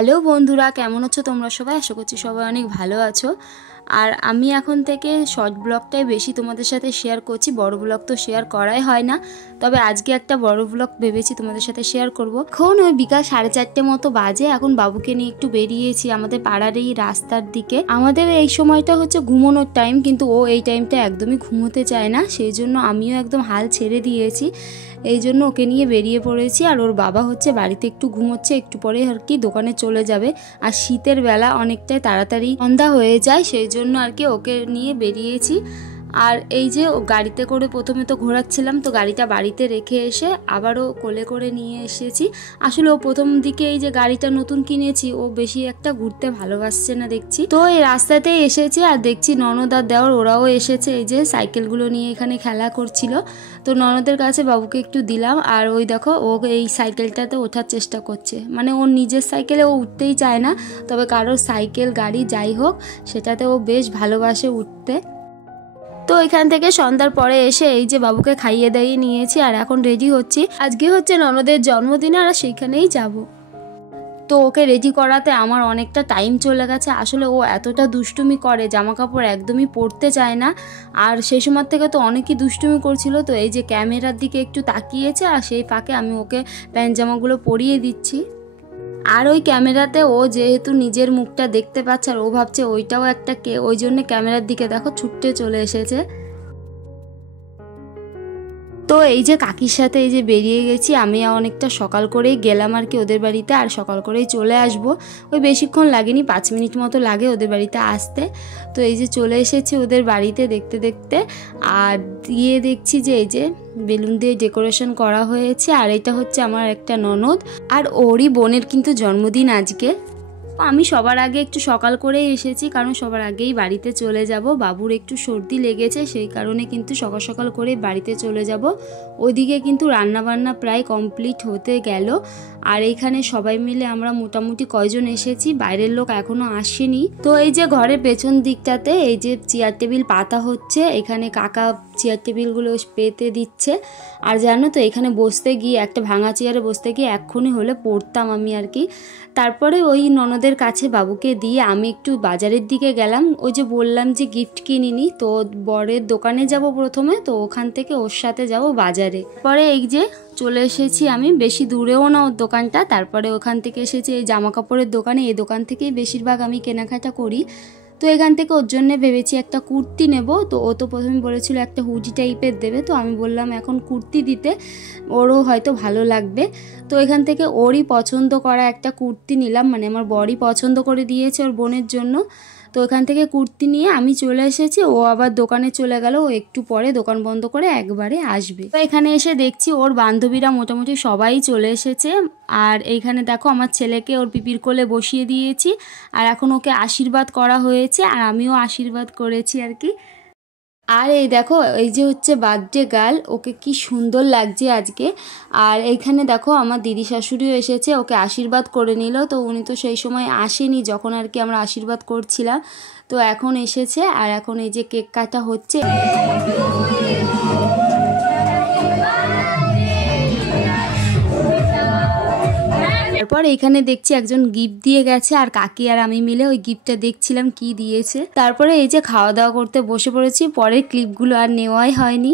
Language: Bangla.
হ্যালো বন্ধুরা, কেমন আছো তোমরা সবাই? আশা করছি সবাই অনেক ভালো আছো। আর আমি এখন থেকে শর্ট ব্লগটাই বেশি তোমাদের সাথে শেয়ার করছি, বড় ব্লগ তো শেয়ার করাই হয় না। তবে আজকে একটা বড় ব্লগ ভেবেছি তোমাদের সাথে শেয়ার করব। এখন ওই বিকাল 4:30 মতো বাজে। এখন বাবুকে নিয়ে একটু বেরিয়েছি আমাদের পাড়ার এই রাস্তার দিকে। আমাদের এই সময়টা হচ্ছে ঘুমানোর টাইম, কিন্তু ও এই টাইমটা একদমই ঘুমোতে চায় না, সেই জন্য আমিও একদম হাল ছেড়ে দিয়েছি। এই জন্য ওকে নিয়ে বেরিয়ে পড়েছি। আর ওর বাবা হচ্ছে বাড়িতে একটু ঘুমোচ্ছে, একটু পরে আর কি দোকানে চলে যাবে। আর শীতের বেলা অনেকটাই তাড়াতাড়ি সন্ধ্যা হয়ে যায়, সেই জন্য আর কি ওকে নিয়ে বেরিয়েছি। আর এই যে ও গাড়িতে করে প্রথমে তো ঘোরাচ্ছিলাম, তো গাড়িটা বাড়িতে রেখে এসে আবারও কোলে করে নিয়ে এসেছি। আসলে ও প্রথম দিকে এই যে গাড়িটা নতুন কিনেছি, ও বেশি একটা ঘুরতে ভালোবাসছে না দেখছি। তো এই রাস্তাতেই এসেছে আর দেখছি ননদ আর দেওর ওরাও এসেছে, এই যে সাইকেলগুলো নিয়ে এখানে খেলা করছিল। তো ননদের কাছে বাবুকে একটু দিলাম। আর ওই দেখো ও এই সাইকেলটাতে ওঠার চেষ্টা করছে, মানে ওর নিজের সাইকেলে ও উঠতেই চায় না, তবে কারোর সাইকেল গাড়ি যাই হোক সেটাতে ও বেশ ভালোবাসে উঠতে। তো এখান থেকে সন্ধ্যার পরে এসে এই যে বাবুকে খাইয়ে দাইয়ে নিয়েছি আর এখন রেডি হচ্ছি। আজকে হচ্ছে ননদের জন্মদিন আর সেইখানেই যাব। তো ওকে রেডি করাতে আমার অনেকটা টাইম চলে গেছে। আসলে ও এতটা দুষ্টুমি করে, জামা কাপড় একদমই পরতে চায় না। আর সেই সময় থেকে তো অনেকই দুষ্টুমি করছিল, তো এই যে ক্যামেরার দিকে একটু তাকিয়েছে আর সেই ফাঁকে আমি ওকে প্যান্ট জামাগুলো পরিয়ে দিচ্ছি। আর ওই ক্যামেরাতে ও যেহেতু নিজের মুখটা দেখতে পাচ্ছে আর ও ভাবছে ওইটাও একটা কে, ওই জন্য ক্যামেরার দিকে দেখো ছুটতে চলে এসেছে। তো এই যে কাকির সাথে এই যে বেরিয়ে গেছি, আমি অনেকটা সকাল করেই গেলাম আর কি ওদের বাড়িতে, আর সকাল করেই চলে আসব। ওই বেশিক্ষণ লাগেনি, 5 মিনিট মতো লাগে ওদের বাড়িতে আসতে। তো এই যে চলে এসেছি ওদের বাড়িতে দেখতে দেখতে। আর দিয়ে দেখছি যে এই যে বেলুন দিয়ে ডেকোরেশন করা হয়েছে। আর এটা হচ্ছে আমার একটা ননদ, আর ওরই বোনের কিন্তু জন্মদিন আজকে। আমি সবার আগে একটু সকাল করেই এসেছি, কারণ সবার আগেই বাড়িতে চলে যাব। বাবুর একটু সর্দি লেগেছে, সেই কারণে কিন্তু সকাল সকাল করে বাড়িতে চলে যাব। ওইদিকে কিন্তু রান্নাবান্না প্রায় কমপ্লিট হতে গেল। আর এইখানে সবাই মিলে আমরা মোটামুটি কয়জন এসেছি, বাইরের লোক এখনো আসেনি। তো এই যে ঘরের পেছন দিকটাতে এই যে চেয়ার টেবিল পাতা হচ্ছে, এখানে কাকা চেয়ার টেবিলগুলো পেতে দিচ্ছে। আর জানো তো এখানে বসতে গিয়ে একটা ভাঙা চেয়ারে বসতে গিয়ে এক্ষুনি হলে পড়তাম আমি আর কি। তারপরে ওই ননদের কাছে বাবুকে দিয়ে আমি একটু বাজারের দিকে গেলাম। ওই যে বললাম যে গিফট কিনিনি, তো বরের দোকানে যাব প্রথমে, তো ওখান থেকে ওর সাথে যাব বাজারে। পরে এই যে চলে এসেছি, আমি বেশি দূরেও না ওর দোকানটা। তারপরে ওখান থেকে এসেছি এই জামা কাপড়ের দোকানে, এই দোকান থেকেই বেশিরভাগ আমি কেনাকাটা করি। তো এখান থেকে ওর জন্য ভেবেছি একটা কুর্তি নেব। তো ও তো প্রথমে বলেছিল একটা হুডি টাইপের দেবে, তো আমি বললাম এখন কুর্তি দিতে ওরও হয়তো ভালো লাগবে। তো এখান থেকে ওরই পছন্দ করা একটা কুর্তি নিলাম, মানে আমার বরই পছন্দ করে দিয়েছে ওর বোনের জন্য। তো এখান থেকে কুর্তি নিয়ে আমি চলে এসেছি, ও আবার দোকানে চলে গেল। ও একটু পরে দোকান বন্ধ করে একবারে আসবে। তো এখানে এসে দেখছি ওর বান্ধবীরা মোটামুটি সবাই চলে এসেছে। আর এইখানে দেখো আমার ছেলেকে ওর পিপির কোলে বসিয়ে দিয়েছি, আর এখন ওকে আশীর্বাদ করা হয়েছে আর আমিও আশীর্বাদ করেছি আর কি। আর এই দেখো এই যে হচ্ছে বার্থডে গার্ল, ওকে কি সুন্দর লাগছে আজকে। আর এইখানে দেখো আমার দিদি শাশুড়িও এসেছে, ওকে আশীর্বাদ করে নিল। তো উনি তো সেই সময় আসেনি যখন আর কি আমরা আশীর্বাদ করছিলাম, তো এখন এসেছে। আর এখন এই যে কেক কাটা হচ্ছে। তারপর এখানে দেখছি একজন গিফট দিয়ে গেছে, আর কাকি আর আমি মিলে ওই গিফটটা দেখছিলাম কি দিয়েছে। তারপরে এই যে খাওয়া দাওয়া করতে বসে পড়েছি, পরের ক্লিপগুলো আর নেওয়াই হয়নি।